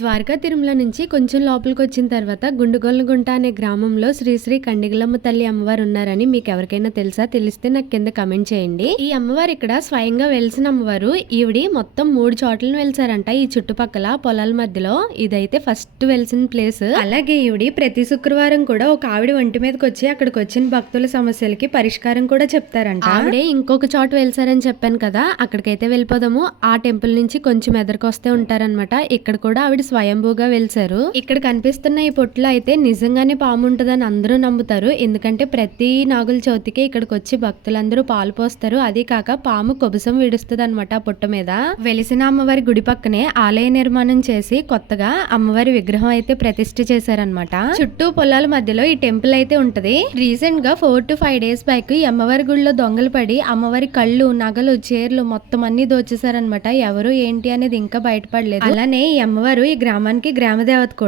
ద్వారకా తిరుమల నుంచి కొంచెం లోపలికొచ్చిన తర్వాత గుండుగొల్లగుంట అనే గ్రామంలో శ్రీ కండిగలమ్మ తల్లి అమ్మవారు ఉన్నారని మీకు ఎవరికైనా తెలుసా? తెలిస్తే నాకు కింద కమెంట్ చేయండి. ఈ అమ్మవారు ఇక్కడ స్వయంగా వెలిసిన అమ్మవారు. ఈవిడి మొత్తం 3 చోట్లను వెలిసారంట ఈ చుట్టుపక్కల పొలాల మధ్యలో. ఇదైతే ఫస్ట్ వెలిసిన ప్లేస్. అలాగే ఈవిడి ప్రతి శుక్రవారం కూడా ఒక ఆవిడ ఒంటి మీదకి వచ్చి అక్కడికి వచ్చిన భక్తుల సమస్యలకి పరిష్కారం కూడా చెప్తారంట. ఆవిడే ఇంకొక చోట వెలిసారని చెప్పాను కదా, అక్కడికైతే వెళ్ళిపోదాము. ఆ టెంపుల్ నుంచి కొంచెం ఎదరికొస్తే ఉంటారనమాట. ఇక్కడ కూడా ఆవిడ స్వయంభూగా వెలిసారు. ఇక్కడ కనిపిస్తున్న ఈ పొట్టులో అయితే నిజంగానే పాము ఉంటదని అందరూ నమ్ముతారు. ఎందుకంటే ప్రతి నాగుల చవితికి ఇక్కడికి వచ్చి భక్తులందరూ పాలు పోస్తారు. అది కాక పాము కొబుసం విడుస్తుంది అనమాట పొట్టు మీద. వెలిసిన అమ్మవారి గుడి పక్కనే ఆలయ నిర్మాణం చేసి కొత్తగా అమ్మవారి విగ్రహం అయితే ప్రతిష్ఠ చేశారనమాట. చుట్టూ పొలాల మధ్యలో ఈ టెంపుల్ అయితే ఉంటది. రీసెంట్ గా 4 to 5 days బ్యాక్ ఈ అమ్మవారి గుడిలో దొంగలు పడి అమ్మవారి కళ్ళు, నగలు, చీరలు మొత్తం అన్ని దోచేశారనమాట. ఎవరు ఏంటి అనేది ఇంకా బయటపడలేదు. అలానే ఈ అమ్మవారు ఈ గ్రామానికి గ్రామదేవత కూడా.